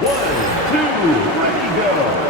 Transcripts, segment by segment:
One, two, ready, go.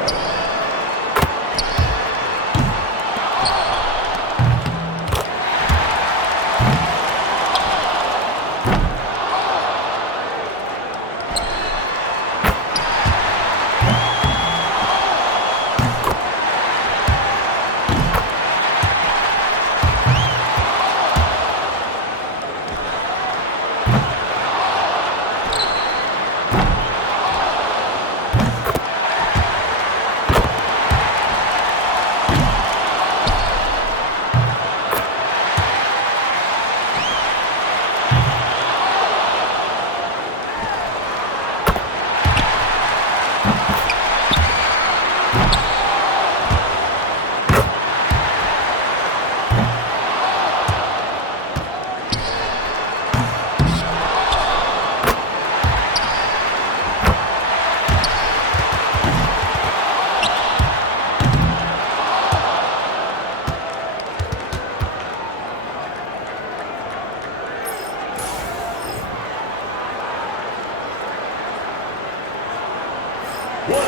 One,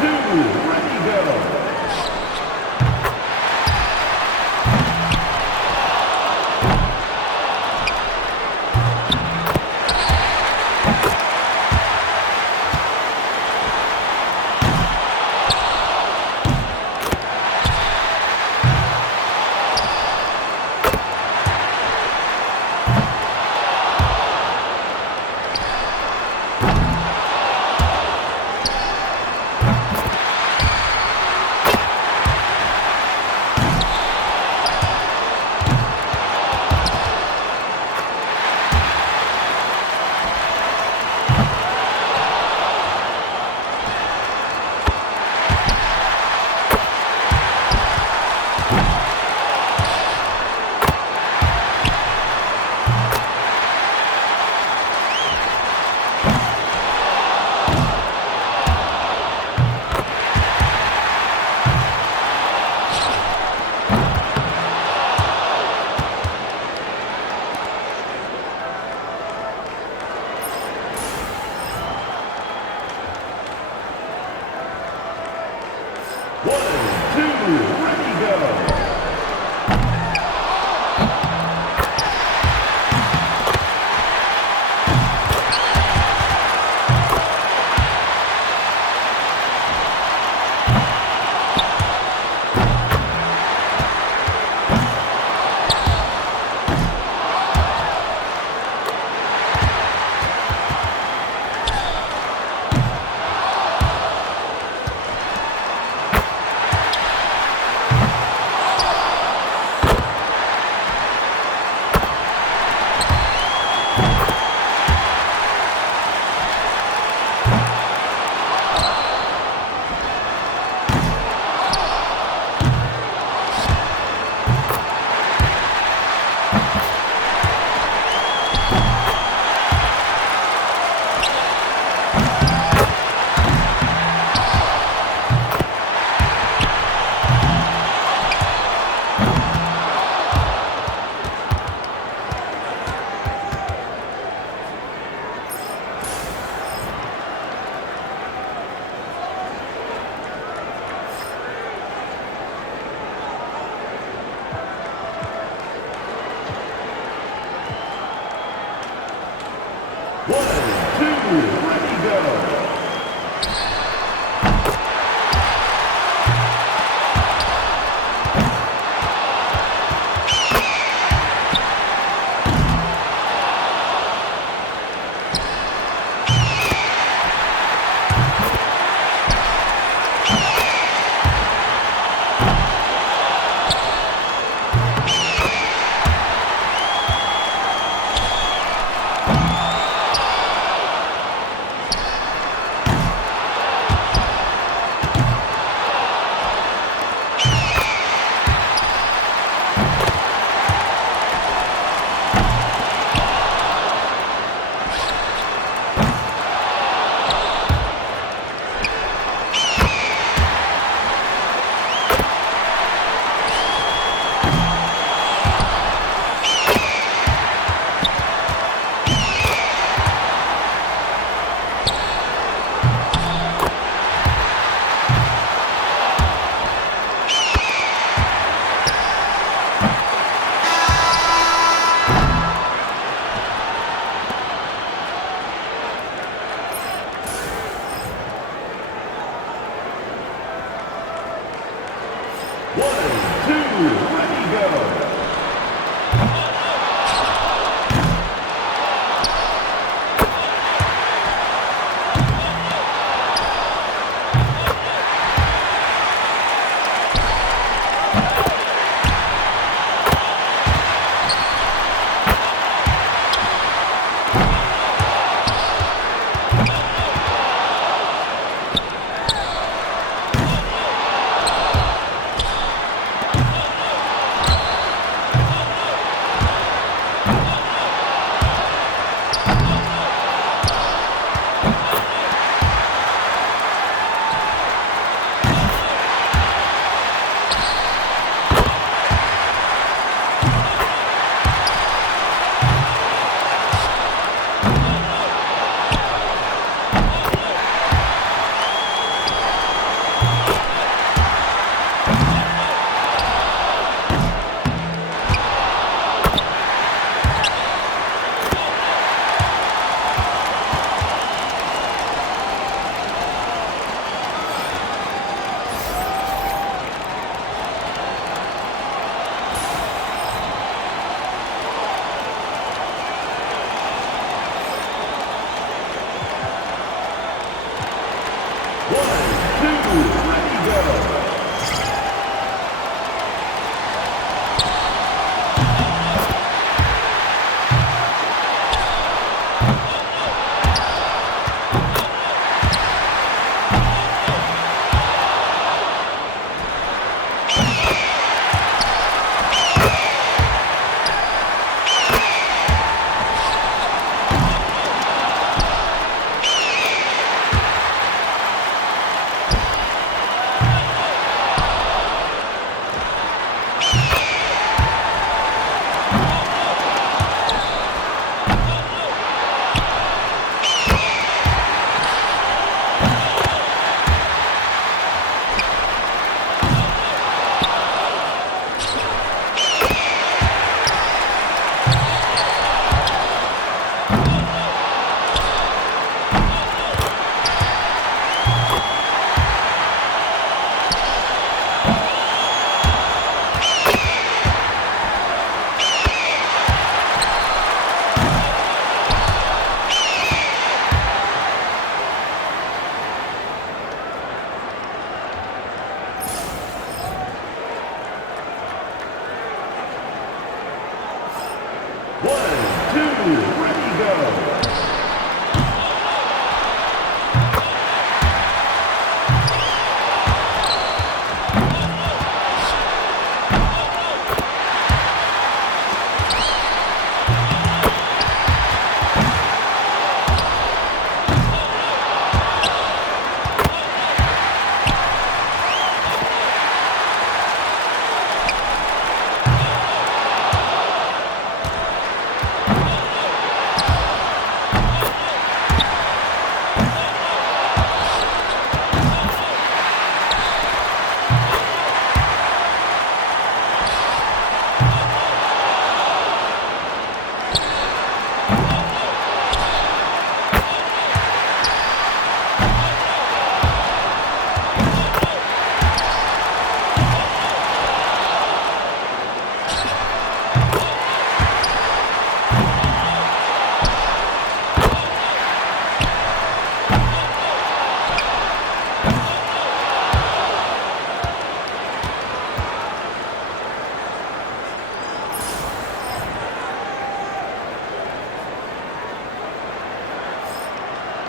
two, ready, go. One, two, ready, go. One, two, ready, go.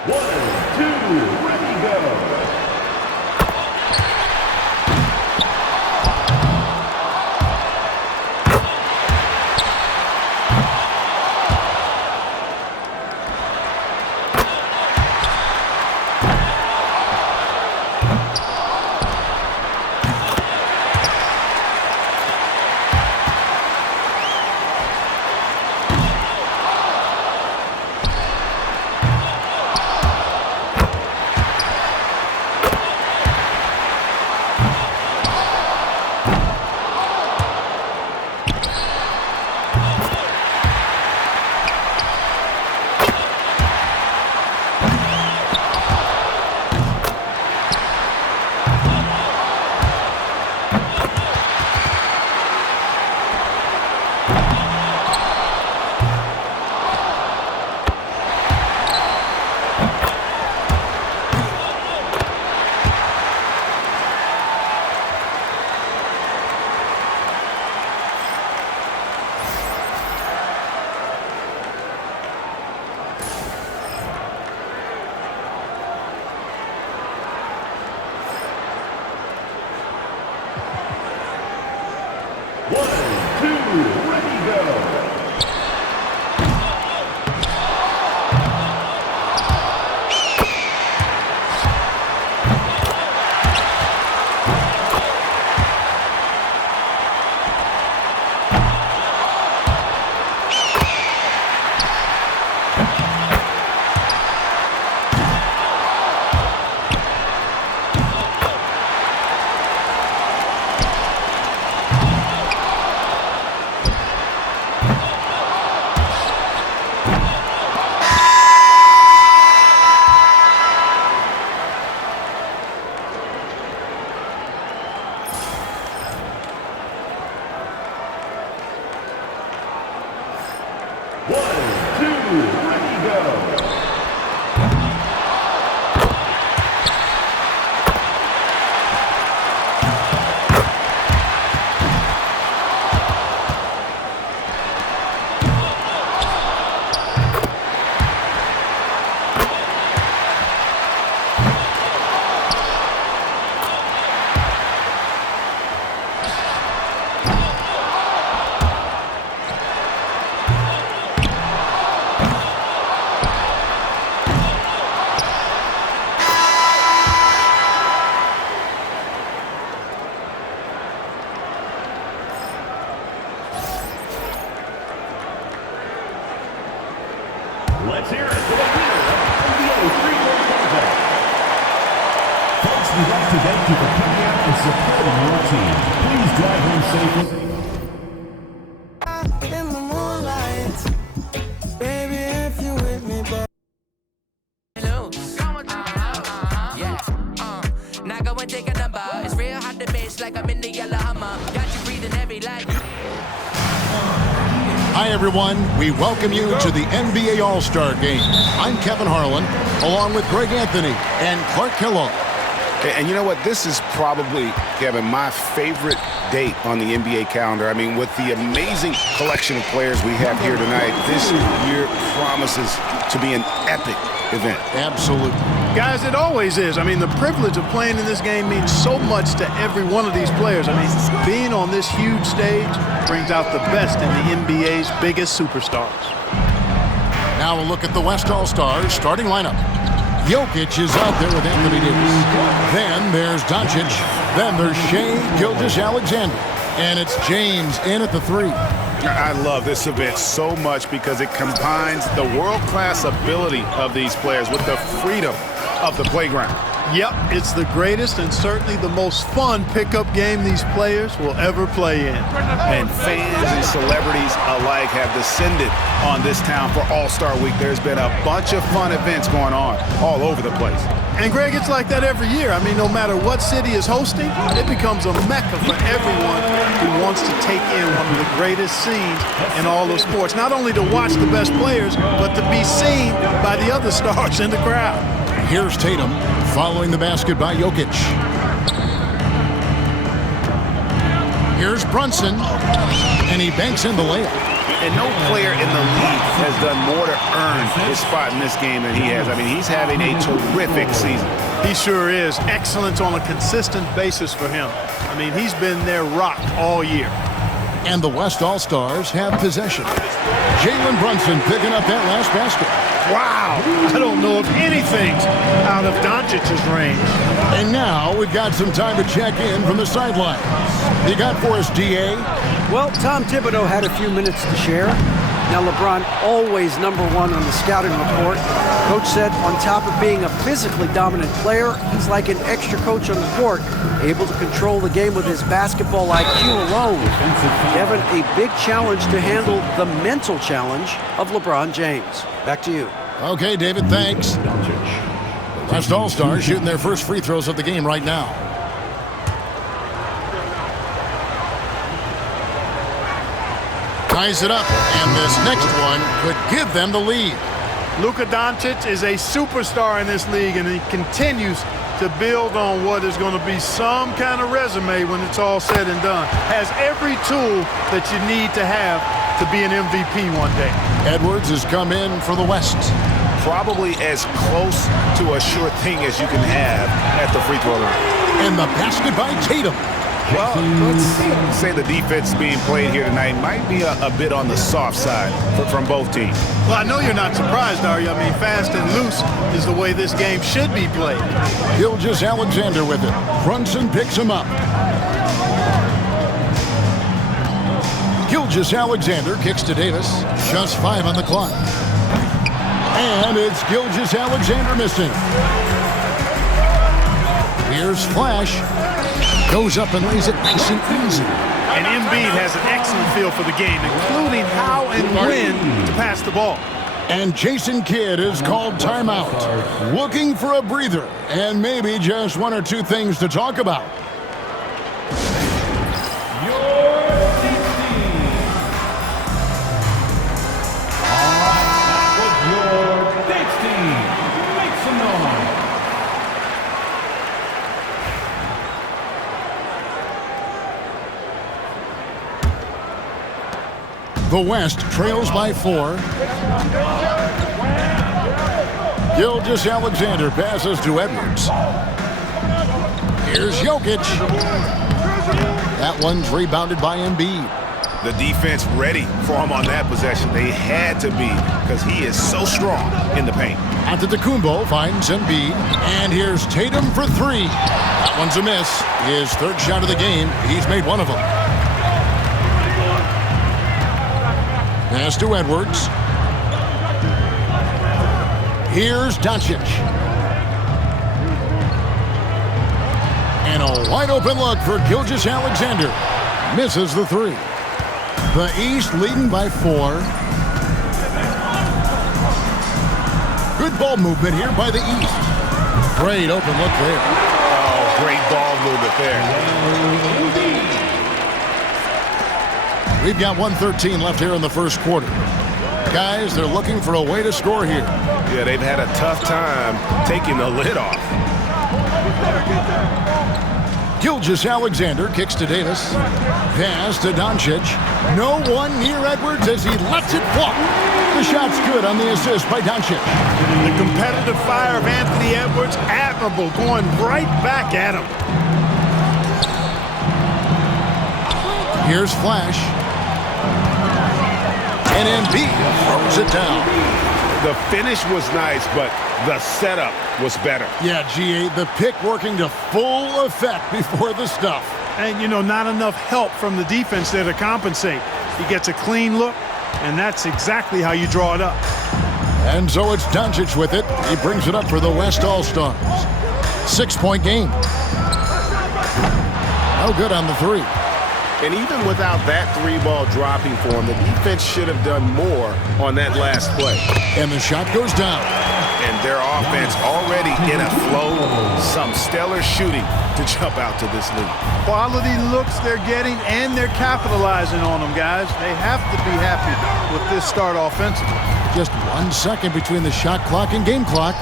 1, 2, ready, go. Let's hear it for the winner of NBA2K25. Folks, we'd like to thank you for coming out and supporting your team. Please drive home safely. In the moonlight, baby, if you with me, but now go and take a number. It's real hot to bitch like I'm in the yellow Hummer. Got you breathing heavy like. Hi, everyone. We welcome you to the NBA All-Star Game. I'm Kevin Harlan, along with Greg Anthony and Clark Kellogg. And you know what? This is probably, Kevin, my favorite date on the NBA calendar. I mean, with the amazing collection of players we have here tonight, this year promises to be an epic event. Absolutely. Guys, it always is. I mean, the privilege of playing in this game means so much to every one of these players. I mean, being on this huge stage brings out the best in the NBA's biggest superstars. Now a look at the West All-Stars starting lineup. Jokic is out there with Anthony Davis. Then there's Doncic. Then there's Shai Gilgeous-Alexander. And it's James in at the 3. I love this event so much because it combines the world-class ability of these players with the freedom of the playground. Yep, it's the greatest and certainly the most fun pickup game these players will ever play in. And fans and celebrities alike have descended on this town for All-Star Week. There's been a bunch of fun events going on all over the place. And Greg, it's like that every year. I mean, no matter what city is hosting, it becomes a mecca for everyone who wants to take in one of the greatest scenes in all of sports. Not only to watch the best players, but to be seen by the other stars in the crowd. Here's Tatum following the basket by Jokic. Here's Brunson, and he banks in the layup. And no player in the league has done more to earn his spot in this game than he has. I mean, he's having a terrific season. He sure is. Excellence on a consistent basis for him. I mean, he's been their rock all year. And the West All-Stars have possession. Jalen Brunson picking up that last basket. Wow. I don't know if anything's out of Doncic's range. And now we've got some time to check in from the sidelines. You got for us, D.A.? Well, Tom Thibodeau had a few minutes to share. Now, LeBron always number one on the scouting report. Coach said on top of being a physically dominant player, he's like an extra coach on the court, able to control the game with his basketball IQ alone. Kevin, a big challenge to handle the mental challenge of LeBron James. Back to you. Okay, David, thanks. The West All-Stars shooting their first free throws of the game right now. Ties it up, and this next one could give them the lead. Luka Doncic is a superstar in this league, and he continues to build on what is going to be some kind of resume when it's all said and done. Has every tool that you need to have to be an MVP one day. Edwards has come in for the West. Probably as close to a sure thing as you can have at the free throw line. And the basket by Tatum. Well, let's say the defense being played here tonight might be a bit on the soft side from both teams. Well, I know you're not surprised, are you? I mean, fast and loose is the way this game should be played. Gilgeous-Alexander with it. Brunson picks him up. Gilgeous-Alexander kicks to Davis. Just 5 on the clock. And it's Gilgeous-Alexander missing. Here's Flash. Goes up and lays it nice and easy. And Embiid has an excellent feel for the game, including how and when to pass the ball. And Jason Kidd is called timeout. Looking for a breather and maybe just one or two things to talk about. The West trails by 4. Gilgeous-Alexander passes to Edwards. Here's Jokic. That one's rebounded by Embiid. The defense ready for him on that possession. They had to be because he is so strong in the paint. Antetokounmpo finds Embiid. And here's Tatum for 3. That one's a miss. His third shot of the game. He's made one of them. Pass to Edwards. Here's Doncic. And a wide open look for Gilgeous-Alexander. Misses the 3. The East leading by 4. Good ball movement here by the East. Great open look there. Oh, great ball movement there. We've got 1:13 left here in the first quarter. Guys, they're looking for a way to score here. Yeah, they've had a tough time taking the lid off. Gilgeous-Alexander kicks to Davis. Pass to Doncic. No one near Edwards as he lets it fall. The shot's good on the assist by Doncic. The competitive fire of Anthony Edwards, admirable, going right back at him. Here's Flash. And Embiid throws it down. The finish was nice, but the setup was better. Yeah, GA, the pick working to full effect before the stuff. And, you know, not enough help from the defense there to compensate. He gets a clean look, and that's exactly how you draw it up. And so it's Doncic with it. He brings it up for the West All-Stars. 6-point game. No good on the 3. And even without that 3-ball dropping for him, the defense should have done more on that last play. And the shot goes down. And their offense already in a flow. Some stellar shooting to jump out to this lead. Quality looks they're getting, and they're capitalizing on them, guys. They have to be happy with this start offensively. Just 1 second between the shot clock and game clock.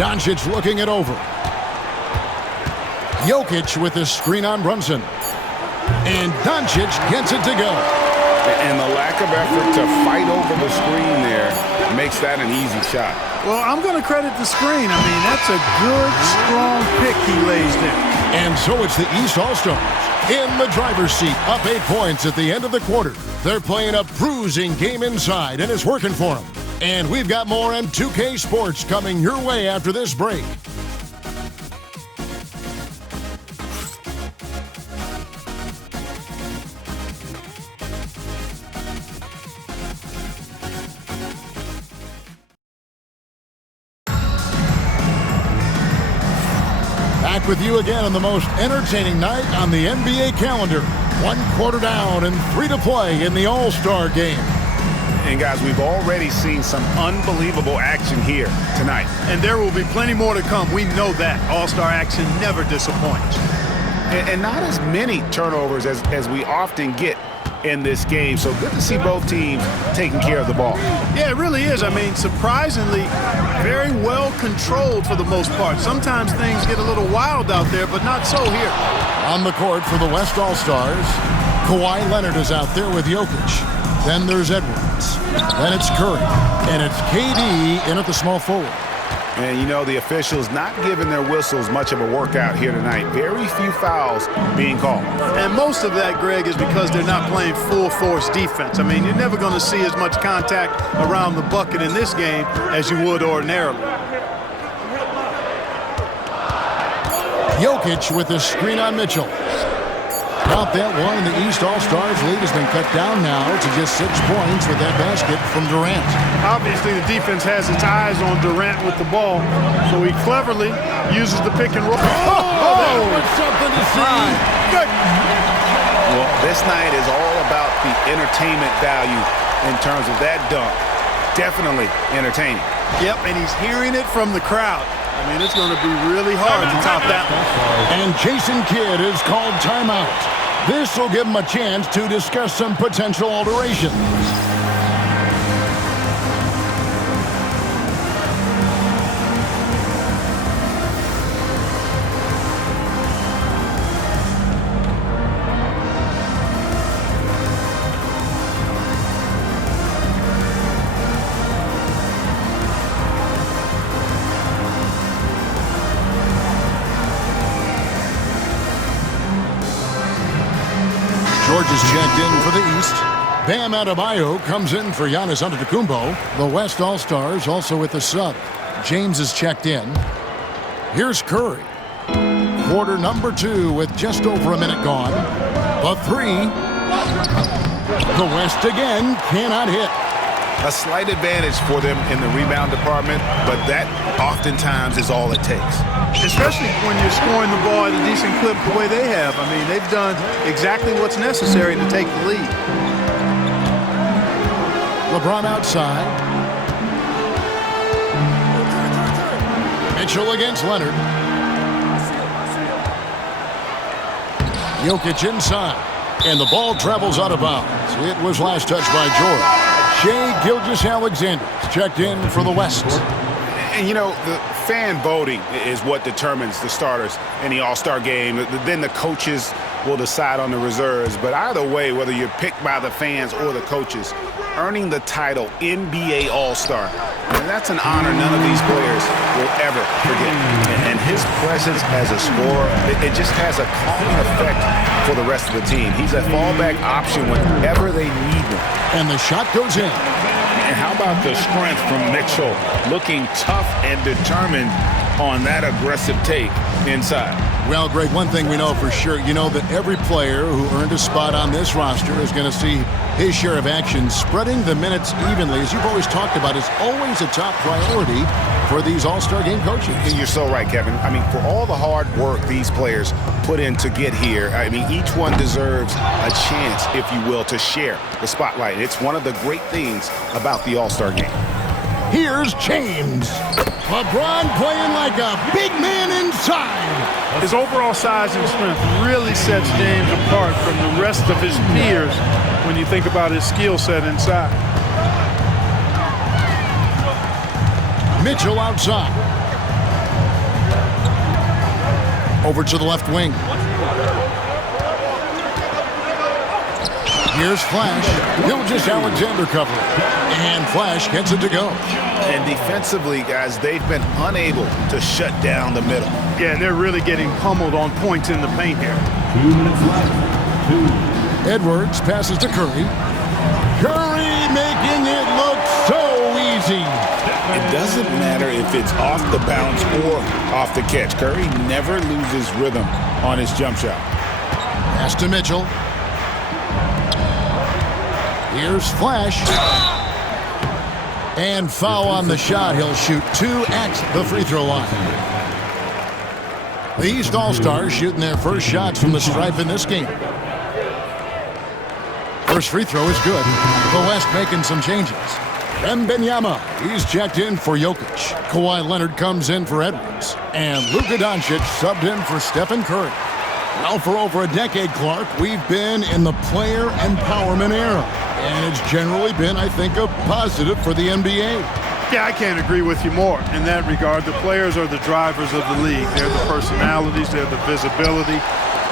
Doncic looking it over. Jokic with the screen on Brunson. And Doncic gets it to go. And the lack of effort to fight over the screen there makes that an easy shot. Well, I'm going to credit the screen. I mean, that's a good, strong pick he lays there. And so it's the East All-Stars in the driver's seat, up 8 points at the end of the quarter. They're playing a bruising game inside, and it's working for them. And we've got more M2K Sports coming your way after this break. Back with you again on the most entertaining night on the NBA calendar. 1 quarter down and 3 to play in the All-Star game. And guys, we've already seen some unbelievable action here tonight. And there will be plenty more to come. We know that. All-Star action never disappoints. And not as many turnovers as we often get in this game. So good to see both teams taking care of the ball. Yeah, it really is. I mean, surprisingly, very well controlled for the most part. Sometimes things get a little wild out there, but not so here. On the court for the West All-Stars, Kawhi Leonard is out there with Jokic. Then there's Edwards. Then it's Curry. And it's KD in at the small forward. And, you know, the officials not giving their whistles much of a workout here tonight. Very few fouls being called. And most of that, Greg, is because they're not playing full-force defense. I mean, you're never going to see as much contact around the bucket in this game as you would ordinarily. Jokic with the screen on Mitchell. About that one, and the East All-Stars lead has been cut down now to just 6 points with that basket from Durant. Obviously, the defense has its eyes on Durant with the ball, so he cleverly uses the pick and roll. Oh, that was something to see. Good. Well, this night is all about the entertainment value in terms of that dunk. Definitely entertaining. Yep, and he's hearing it from the crowd. I mean, it's going to be really hard to top that one. And Jason Kidd is called timeout. This will give him a chance to discuss some potential alterations. George is checked in for the East. Bam Adebayo comes in for Giannis Antetokounmpo. The West All-Stars also with the sub. James is checked in. Here's Curry. Quarter number 2 with just over a minute gone. The 3. The West again cannot hit. A slight advantage for them in the rebound department, but that oftentimes is all it takes. Especially when you're scoring the ball at a decent clip the way they have. I mean, they've done exactly what's necessary to take the lead. LeBron outside. Mitchell against Leonard. Jokic inside. And the ball travels out of bounds. It was last touched by George. Shai Gilgeous-Alexander checked in for the West. And, you know, the fan voting is what determines the starters in the All-Star game. Then the coaches will decide on the reserves. But either way, whether you're picked by the fans or the coaches, earning the title NBA All-Star, and that's an honor none of these players will ever forget. And his presence as a scorer, it just has a calming effect for the rest of the team. He's a fallback option whenever they need one. And the shot goes in. And how about the strength from Mitchell, looking tough and determined on that aggressive take inside. Well, Greg, one thing we know for sure, you know that every player who earned a spot on this roster is going to see his share of action. Spreading the minutes evenly, as you've always talked about, is always a top priority for these All-Star game coaches. And you're so right, Kevin. I mean, for all the hard work these players put in to get here, I mean, each one deserves a chance, if you will, to share the spotlight. It's one of the great things about the All-Star game. Here's James. LeBron playing like a big man inside. His overall size and strength really sets James apart from the rest of his peers when you think about his skill set inside. Mitchell outside. Over to the left wing. Here's Flash. Gilgeous-Alexander covering. And Flash gets it to go. And defensively, guys, they've been unable to shut down the middle. Yeah, and they're really getting pummeled on points in the paint here. 2 minutes left. Edwards passes to Curry. Curry making it look so easy. It doesn't matter if it's off the bounce or off the catch. Curry never loses rhythm on his jump shot. Pass to Mitchell. Here's Flash. And foul on the shot. He'll shoot 2 at the free throw line. The East All-Stars shooting their first shots from the stripe in this game. First free throw is good. The West making some changes. Wembanyama, he's checked in for Jokic. Kawhi Leonard comes in for Edwards. And Luka Doncic subbed in for Stephen Curry. Well, for over a decade, Clark, we've been in the player empowerment era. And it's generally been, I think, a positive for the NBA. Yeah, I can't agree with you more in that regard. The players are the drivers of the league. They're the personalities, they're the visibility,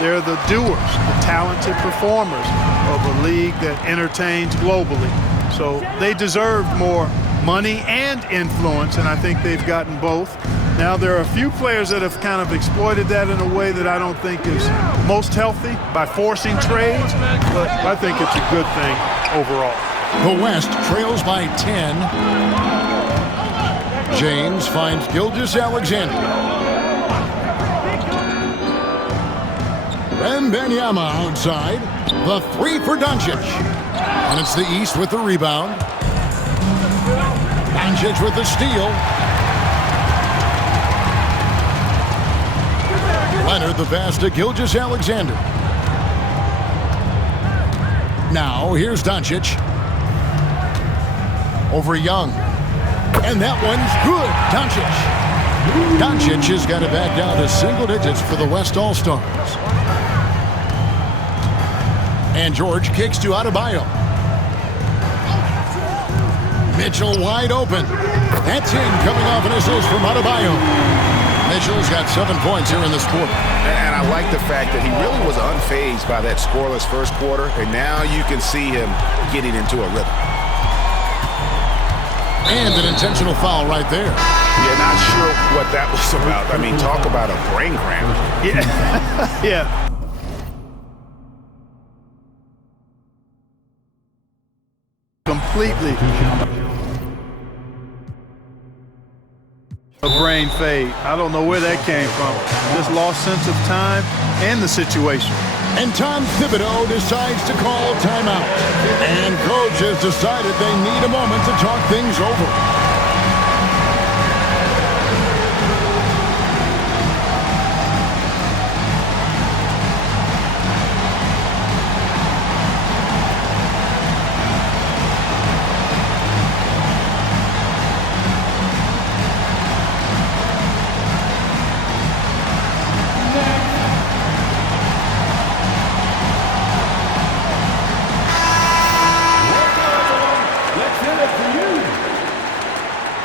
they're the doers, the talented performers of a league that entertains globally. So they deserved more money and influence, and I think they've gotten both. Now, there are a few players that have kind of exploited that in a way that I don't think is most healthy by forcing trades, but I think it's a good thing overall. The West trails by 10. James finds Gilgeous-Alexander. Wembanyama outside. The 3 for Doncic. And it's the East with the rebound. Doncic with the steal. Leonard the pass to Gilgeous-Alexander. Now here's Doncic. Over Young. And that one's good. Doncic has got it back down to single digits for the West All-Stars. And George kicks to Adebayo. Mitchell wide open. That's in, coming off an assist from Adebayo. Mitchell's got 7 points here in this quarter. And I like the fact that he really was unfazed by that scoreless first quarter, and now you can see him getting into a rhythm. And an intentional foul right there. Yeah, not sure what that was about. I mean, talk about a brain cramp. Yeah. Yeah. Completely a brain fade. I don't know where that came from. Just lost sense of time and the situation. And Tom Thibodeau decides to call timeout. And coach has decided they need a moment to talk things over.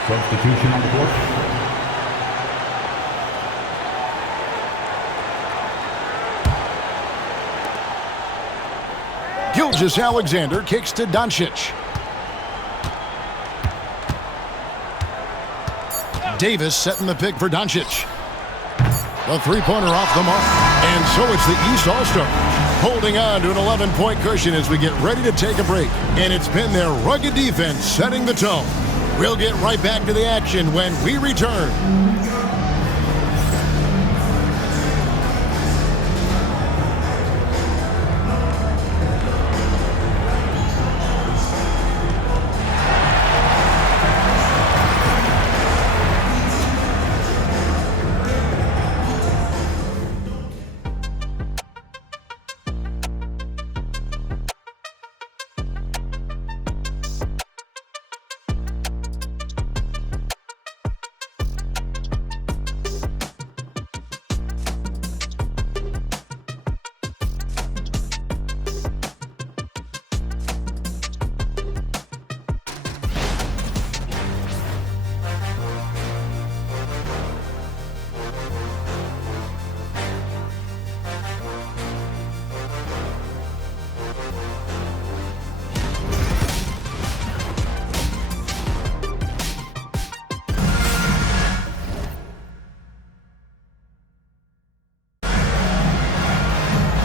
Substitution on the court. Gilgeous-Alexander kicks to Doncic. Davis setting the pick for Doncic. A three-pointer off the mark. And so it's the East All-Stars holding on to an 11-point cushion as we get ready to take a break. And it's been their rugged defense setting the tone. We'll get right back to the action when we return.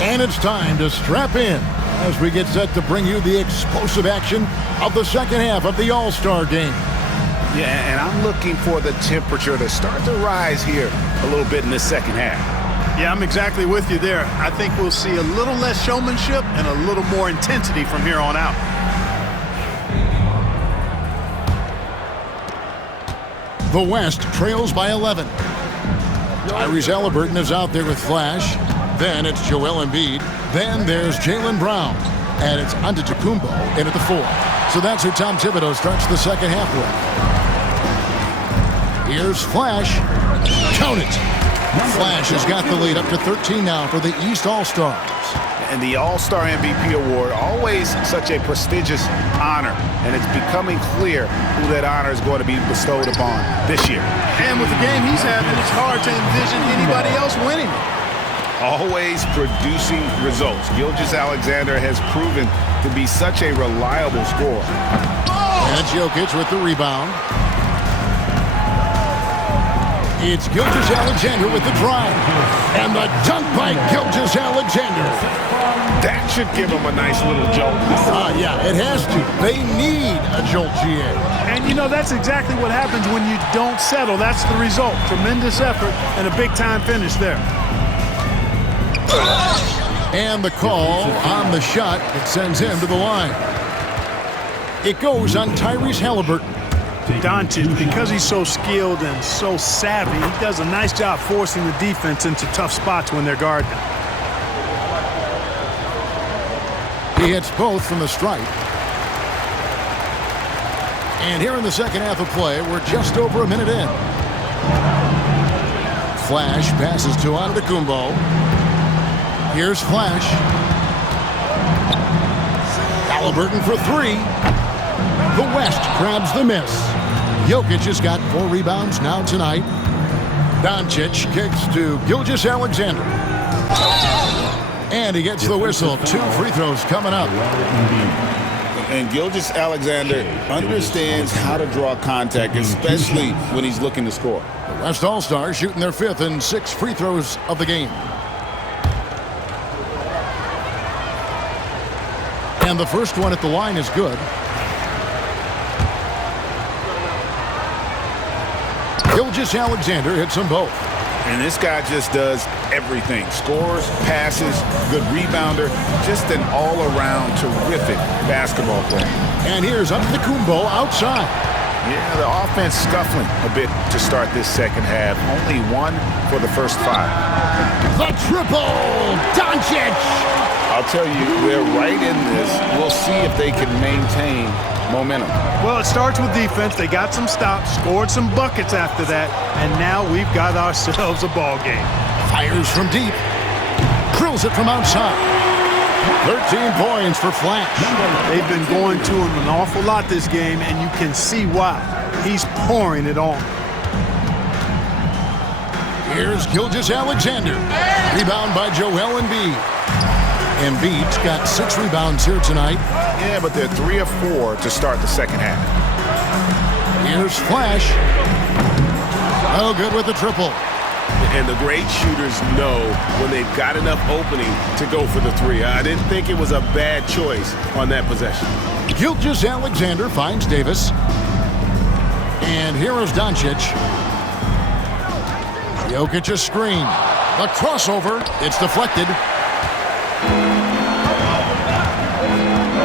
And it's time to strap in as we get set to bring you the explosive action of the second half of the All-Star game. Yeah, and I'm looking for the temperature to start to rise here a little bit in the second half. Yeah, I'm exactly with you there. I think we'll see a little less showmanship and a little more intensity from here on out. The West trails by 11. Tyrese Halliburton is out there with Flash. Then it's Joel Embiid. Then there's Jaylen Brown. And it's Antetokounmpo in at the 4. So that's who Tom Thibodeau starts the second half with. Here's Flash. Count it. Flash has got the lead up to 13 now for the East All-Stars. And the All-Star MVP award, always such a prestigious honor. And it's becoming clear who that honor is going to be bestowed upon this year. And with the game he's having, it's hard to envision anybody else winning it. Always producing results. Gilgeous-Alexander has proven to be such a reliable scorer. And Jokic with the rebound. It's Gilgeous-Alexander with the drive. And the dunk by Gilgeous-Alexander. That should give him a nice little jolt. Yeah, it has to. They need a jolt, GA. And, you know, that's exactly what happens when you don't settle. That's the result. Tremendous effort and a big-time finish there. And the call on the shot that sends him to the line. It goes on Tyrese Halliburton. Doncic, because he's so skilled and so savvy, he does a nice job forcing the defense into tough spots when they're guarding. He hits both from the stripe. And here in the second half of play, we're just over a minute in. Flash passes to Antetokounmpo. Here's Flash. Halliburton for 3. The West grabs the miss. Jokic has got 4 rebounds now tonight. Doncic kicks to Gilgeous-Alexander. And he gets the whistle. 2 free throws coming up. And Gilgeous-Alexander understands how to draw contact, especially when he's looking to score. The West All-Stars shooting their 5th and 6th free throws of the game. And the first one at the line is good. Gilgeous-Alexander hits them both. And this guy just does everything. Scores, passes, good rebounder. Just an all-around terrific basketball player. And here's Antetokounmpo outside. Yeah, the offense scuffling a bit to start this second half. Only 1 for the first 5. The triple! Doncic! I'll tell you, we're right in this. We'll see if they can maintain momentum. Well, it starts with defense. They got some stops, scored some buckets after that, and now we've got ourselves a ball game. Fires from deep. Drills it from outside. 13 points for Flash. They've been going to him an awful lot this game, and you can see why. He's pouring it on. Here's Gilgeous-Alexander. Rebound by Joel Embiid. Embiid's got 6 rebounds here tonight. Yeah, but they're 3 or 4 to start the second half. Here's Flash. Oh, good with the triple. And the great shooters know when they've got enough opening to go for the 3. I didn't think it was a bad choice on that possession. Gilgeous-Alexander finds Davis. And here is Doncic. Jokic a screen. The crossover. It's deflected.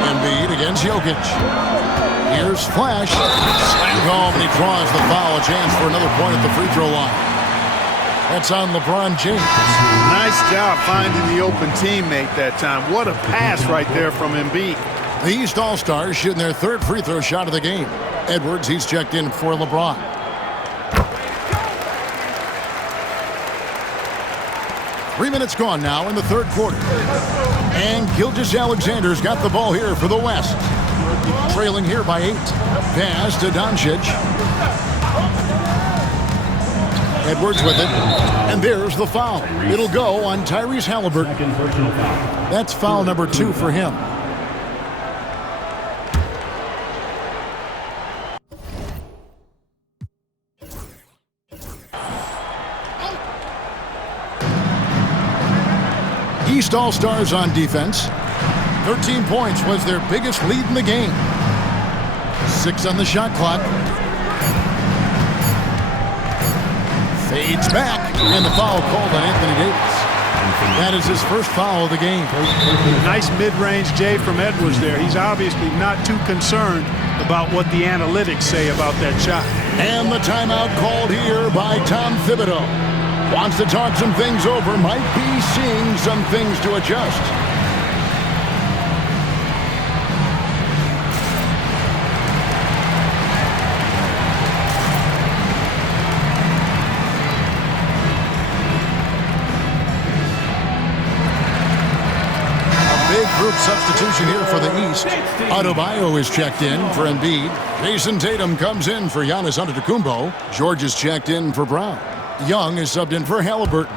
Embiid against Jokic. Here's Flash. Slammed home, and he draws the foul. A chance for another point at the free throw line. That's on LeBron James. Nice job finding the open teammate that time. What a pass right there from Embiid. The East All-Stars shooting their 3rd free throw shot of the game. Edwards, he's checked in for LeBron. Three minutes gone now in the 3rd quarter. And Gilgeous-Alexander's got the ball here for the West. Trailing here by 8. Pass to Doncic. Edwards with it. And there's the foul. It'll go on Tyrese Halliburton. That's foul number 2 for him. East All-Stars on defense. 13 points was their biggest lead in the game. 6 on the shot clock. Fades back, and the foul called on Anthony Davis. That is his first foul of the game. Nice mid-range J from Edwards there. He's obviously not too concerned about what the analytics say about that shot. And the timeout called here by Tom Thibodeau. Wants to talk some things over, might be seeing some things to adjust. Group substitution here for the East. Adebayo is checked in for Embiid. Jason Tatum comes in for Giannis Antetokounmpo. George is checked in for Brown. Young is subbed in for Halliburton.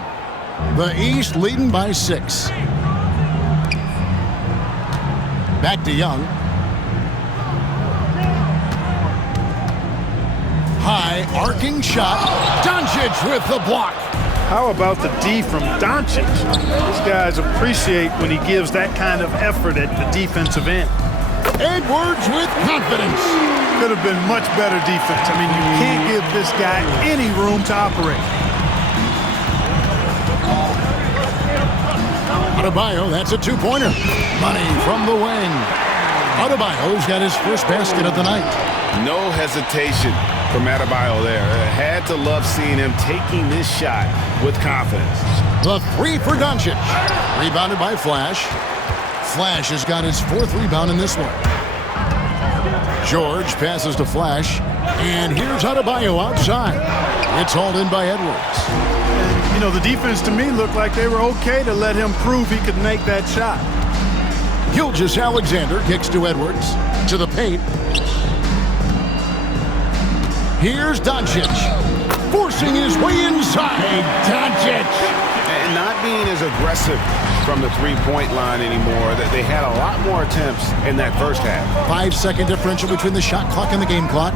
The East leading by 6. Back to Young. High arcing shot. Doncic with the block. How about the D from Doncic? These guys appreciate when he gives that kind of effort at the defensive end. Edwards with confidence. Could have been much better defense. I mean, you can't give this guy any room to operate. Adebayo, that's a two-pointer. Money from the wing. Adebayo's got his first basket of the night. No hesitation from Adebayo there. Had to love seeing him taking this shot with confidence. The 3 for Doncic. Rebounded by Flash. Flash has got his 4th rebound in this one. George passes to Flash. And here's Adebayo outside. It's hauled in by Edwards. And, you know, the defense to me looked like they were okay to let him prove he could make that shot. Gilgeous-Alexander kicks to Edwards. To the paint. Here's Doncic, forcing his way inside. Doncic. And not being as aggressive from the three-point line anymore. That they had a lot more attempts in that first half. 5-second differential between the shot clock and the game clock.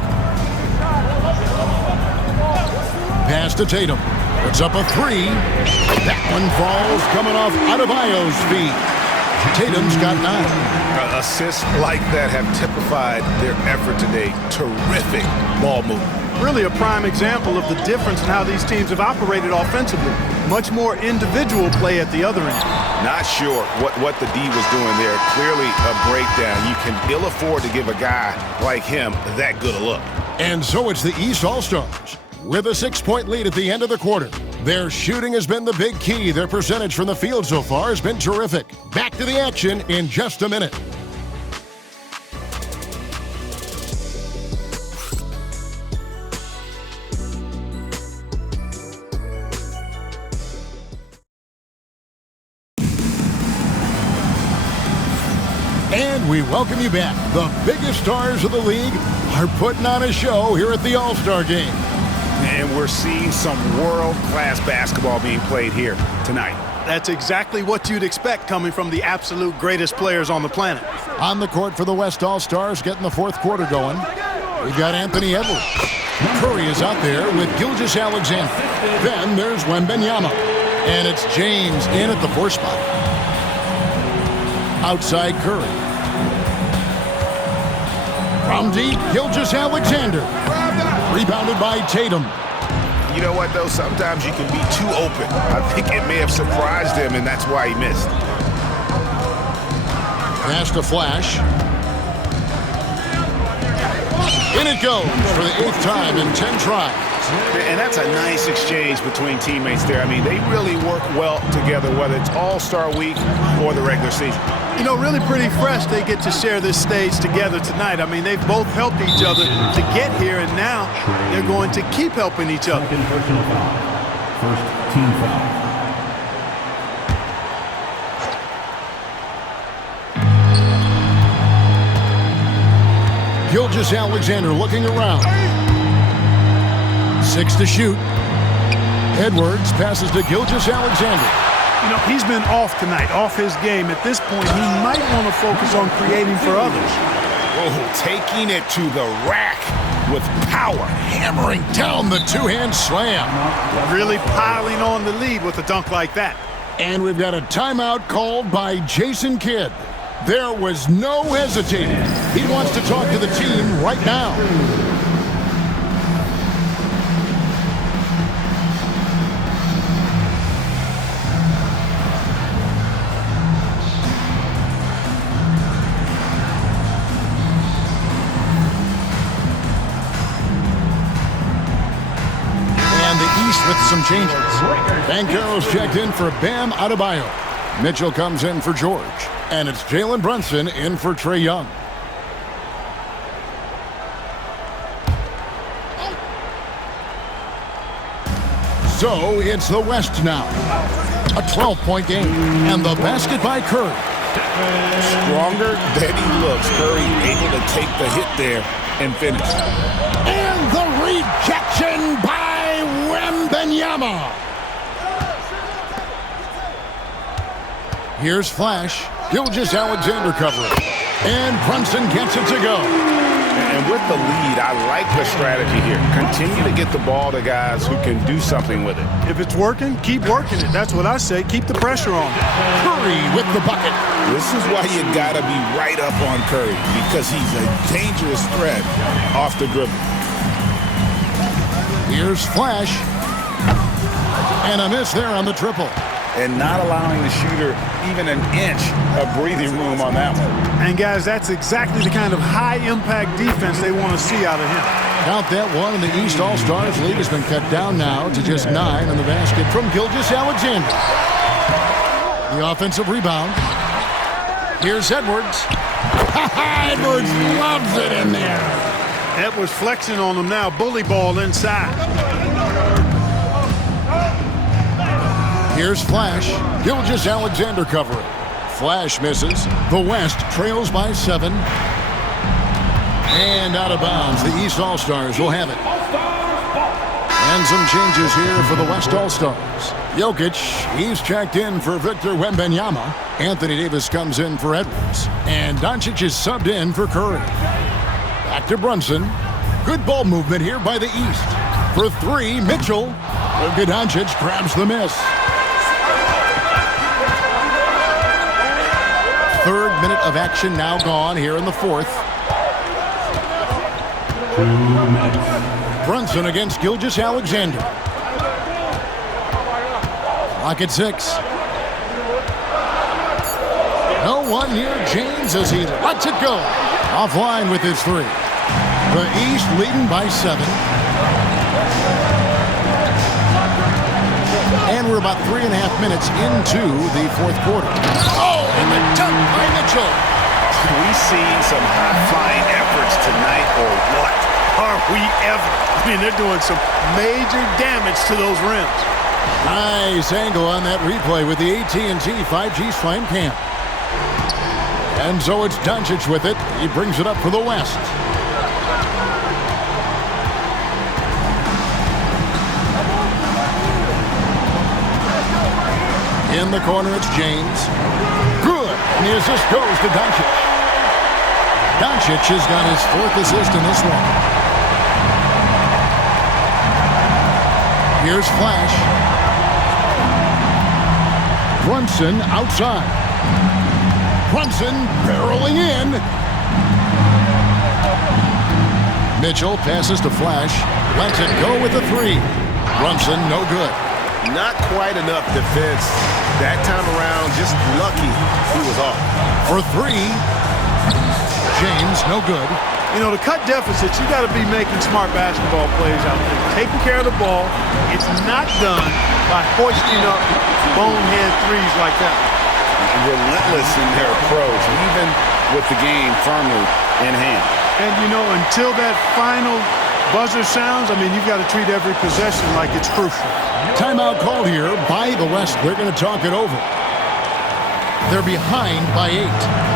Pass to Tatum. Puts up a 3. That one falls coming off Adebayo's feet. Tatum's got 9. Assists like that have typified their effort today. Terrific ball movement. Really a prime example of the difference in how these teams have operated offensively. Much more individual play at the other end. Not sure what the D was doing there. Clearly a breakdown. You can ill afford to give a guy like him that good a look. And so it's the East All-Stars with a 6-point lead at the end of the quarter. Their shooting has been the big key. Their percentage from the field so far has been terrific. Back to the action in just a minute. And we welcome you back. The biggest stars of the league are putting on a show here at the All-Star Game. And we're seeing some world-class basketball being played here tonight. That's exactly what you'd expect coming from the absolute greatest players on the planet. On the court for the West All-Stars, getting the 4th quarter going. We've got Anthony Edwards. Curry is out there with Gilgeous-Alexander. Then there's Wembanyama. And it's James in at the 4 spot. Outside Curry. From deep, Gilgeous-Alexander. Rebounded by Tatum. You know what, though? Sometimes you can be too open. I think it may have surprised him, and that's why he missed. Pass to Flash. In it goes for the 8th time in 10 tries. And that's a nice exchange between teammates there. I mean, they really work well together, whether it's All-Star Week or the regular season. You know, really pretty fresh they get to share this stage together tonight. I mean, they've both helped each other to get here, and now they're going to keep helping each other. Personal foul. First team foul. Gilgeous-Alexander looking around. 6 to shoot. Edwards passes to Gilgeous-Alexander. You know, he's been off tonight, off his game. At this point, he might want to focus on creating for others. Oh, taking it to the rack with power. Hammering down the 2-hand slam. Really piling on the lead with a dunk like that. And we've got a timeout called by Jason Kidd. There was no hesitating. He wants to talk to the team right now. With some changes. Bankero's checked in for Bam Adebayo. Mitchell comes in for George. And it's Jalen Brunson in for Trae Young. So it's the West now. A 12-point game. And the basket by Curry. Stronger than he looks. Curry able to take the hit there and finish. And the rejection by Wembanyama. Here's Flash. Gilgeous-Alexander covering. And Brunson gets it to go. And with the lead, I like the strategy here. Continue to get the ball to guys who can do something with it. If it's working, keep working it. That's what I say. Keep the pressure on. Curry with the bucket. This is why you got to be right up on Curry, because he's a dangerous threat off the dribble. Here's Flash. And a miss there on the triple. And not allowing the shooter even an inch of breathing room on that one. And, guys, that's exactly the kind of high-impact defense they want to see out of him. Count that one, and the East All-Stars lead has been cut down now to just 9 on the basket from Gilgeous-Alexander. The offensive rebound. Here's Edwards. Edwards loves it in there. Edwards flexing on him now. Bully ball inside. Here's Flash. Gilgeous-Alexander covering. Flash misses. The West trails by 7. And out of bounds. The East All-Stars will have it. And some changes here for the West All-Stars. Jokic, he's checked in for Victor Wembanyama. Anthony Davis comes in for Edwards. And Doncic is subbed in for Curry. Back to Brunson. Good ball movement here by the East. For 3, Mitchell. Doncic grabs the miss. Third minute of action now gone here in the fourth. 2 minutes. Brunson against Gilgeous-Alexander. Clock at 6. No one near James as he lets it go. Offline with his 3. The East leading by 7. And we're about 3.5 minutes into the fourth quarter. Oh, and the dunk by Mitchell. We see some high-flying efforts tonight, or what? Are we ever? I mean, they're doing some major damage to those rims. Nice angle on that replay with the AT&T 5G Slam Cam. And so it's Doncic with it. He brings it up for the West. In the corner, it's James. Good. And the assist goes to Doncic. Doncic has got his 4th assist in this one. Here's Flash. Brunson outside. Brunson barreling in. Mitchell passes to Flash. Lets it go with a 3. Brunson no good. Not quite enough defense. That time around, just lucky he was off. For 3. James, no good. You know, to cut deficits, you got to be making smart basketball plays out there. Taking care of the ball. It's not done by hoisting up bonehead threes like that. Relentless in their approach, even with the game firmly in hand. And, you know, until that final buzzer sounds, I mean, you've got to treat every possession like it's crucial. Timeout called here by the West. They're going to talk it over. They're behind by 8.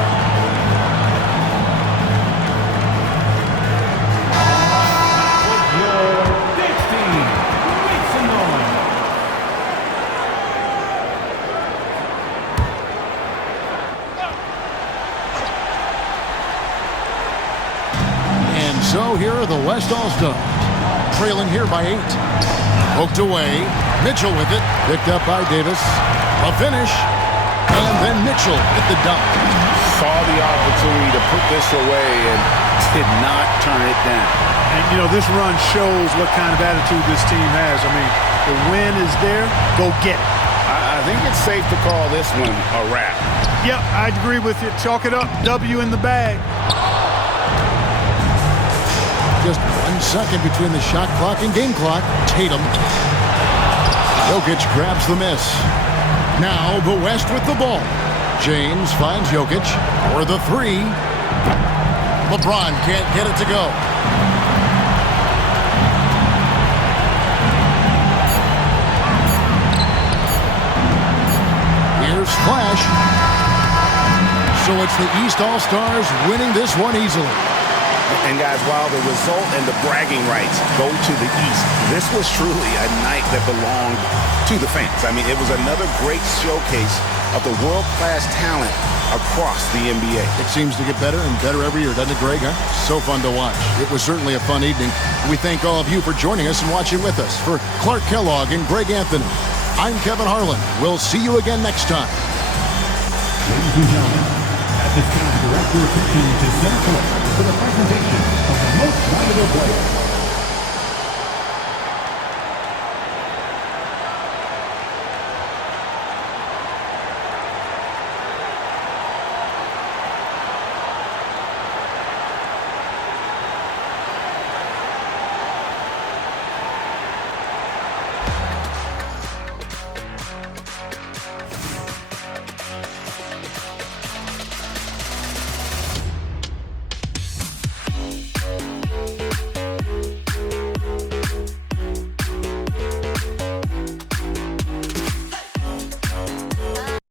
So here are the West All-Stars, trailing here by 8. Poked away. Mitchell with it. Picked up by Davis. A finish. And then Mitchell with the dunk. Saw the opportunity to put this away and did not turn it down. And, you know, this run shows what kind of attitude this team has. I mean, the win is there. Go get it. I think it's safe to call this one a wrap. Yep, I agree with you. Chalk it up. W in the bag. Just 1 second between the shot clock and game clock. Tatum. Jokic grabs the miss. Now the West with the ball. James finds Jokic for the three. LeBron can't get it to go. Here's Flash. So it's the East All-Stars winning this one easily. And guys, while the result and the bragging rights go to the East, this was truly a night that belonged to the fans. I mean, it was another great showcase of the world-class talent across the NBA. It seems to get better and better every year, doesn't it, Greg? Huh? So fun to watch. It was certainly a fun evening. We thank all of you for joining us and watching with us. For Clark Kellogg and Greg Anthony, I'm Kevin Harlan. We'll see you again next time. Ladies and gentlemen, at this time, direct your attention to center court for the presentation of the most valuable player.